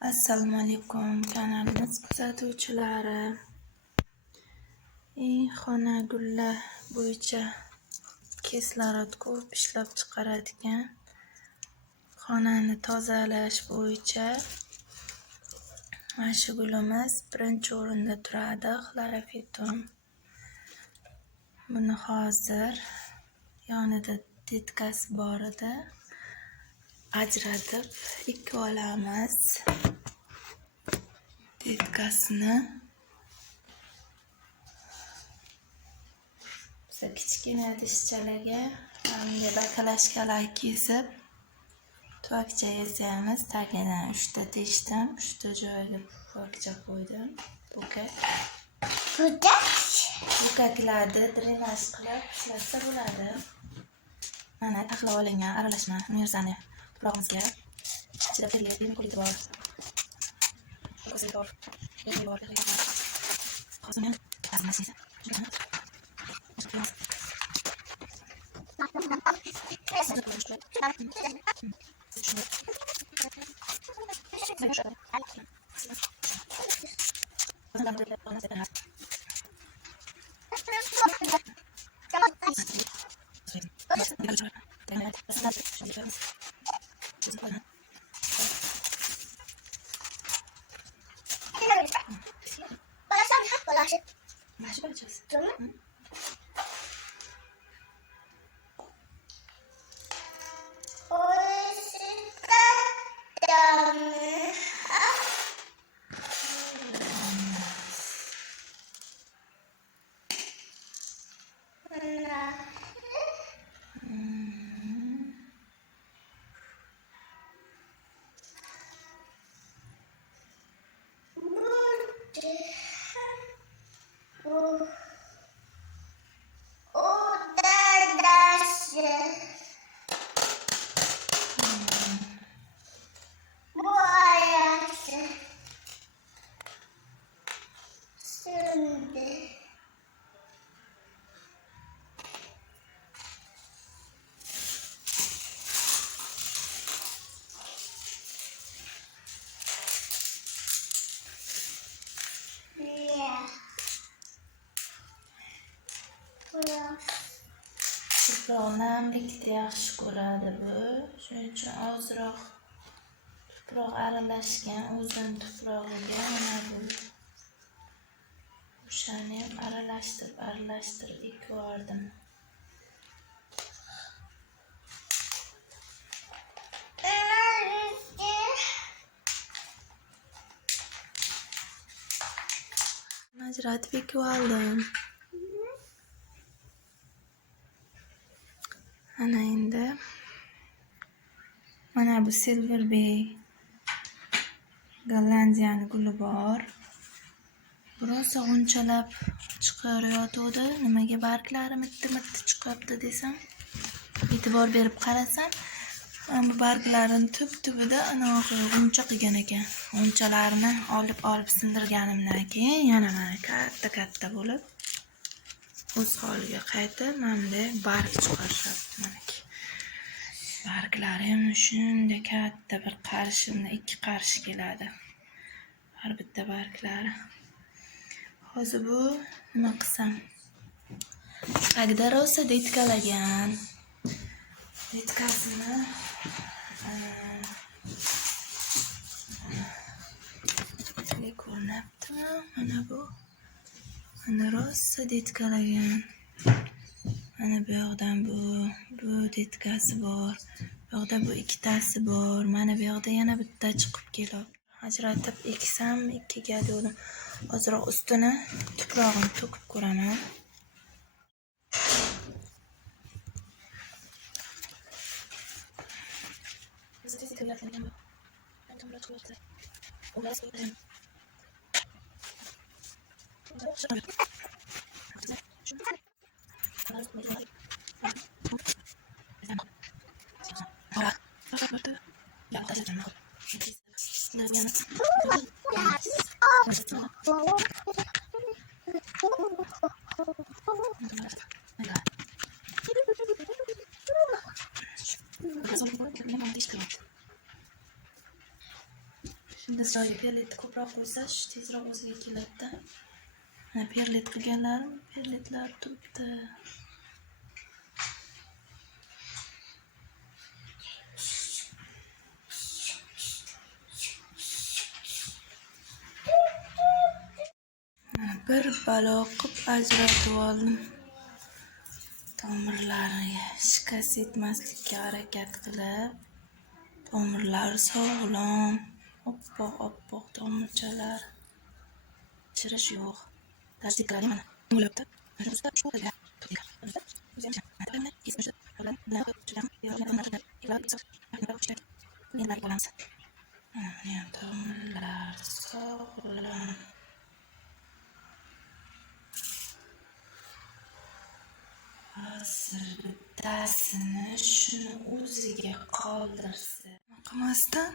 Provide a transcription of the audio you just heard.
Assalomu alaykum kanalimiz kuzatuvchilari. Xona gullar bo'yicha kislorod ko'p ishlab chiqaradigan xonani tozalash bo'yicha mana shu gulimiz birinchi o'rinda turadi, xlorofitum. Buni hozir yonida detkasi bor edi. Ajratib ikki olamiz. Detkasini biza kichkina idishchalarga hamda bakalashkalar kesib tuvakcha yasaymiz. Tagidan 3 ta teshdim, 3 ta joyiga tuvakcha qo'ydim. Bukaklarni drenaj qilib ishlatsa bo'ladi. Mana taxlab olingan aralashma mirzani tuprog'imizga ichida ferment kuliti bor. Tuproqni namlikni yaxshi ko'radi bu. Shuning uchun ozroq tuproq aralashgan o'zini tuprog'iga mana bu. O'shani ham aralashtirib ekvordim. Ajratib ekvordim. Ana endi mana bu Silver Bay Gollandiyani guli bor. Biroz g'unchalab chiqaryotdi. Nimaga barglari mitti chiqyapti desam, e'tibor berib qarasam, bu barglarini tub-tubida anaqa g'uncha qilgan ekan. G'unchalarini olib sindirganimdan keyin yana mana katta bo'lib o'z holiga qaytib, mana bunday barg chiqarishyapti. Mana barglari ham shunday katta, bir qarishimda 2 qarish keladi. Har bitta barglari. Hozir bu nima qilsam? Tagida rosa detkalagan. Detkasini ko'rinaptimi? Mana bu. Mana rosa detkalagan. Mana bu yoqdan bu detkasi bor. Bu yoqda bu ikkitasi bor. Mana bu yoqda yana bitta chiqib keladi. Ajratib eksam, ikkiga dedim. Hozirroq ustini tuprog'ini to'kib ko'raman. Endi soyga perletni ko'proq qo'ysa, tezroq o'ziga keladi-da. Mana perlet qilganlarim, perletlar turibdi. Bir balo qilib ajratib oldim. Tomirlariga shikast yetmaslikka harakat qilib, tomirlari sog'lom, oppoq tomirchalar. Chirish yo'q. Tasdiqlarim mana bo'libdi. Tomirlar sog'lom. Hozir bittasini shuni o'ziga qoldirsa. Qilmasdan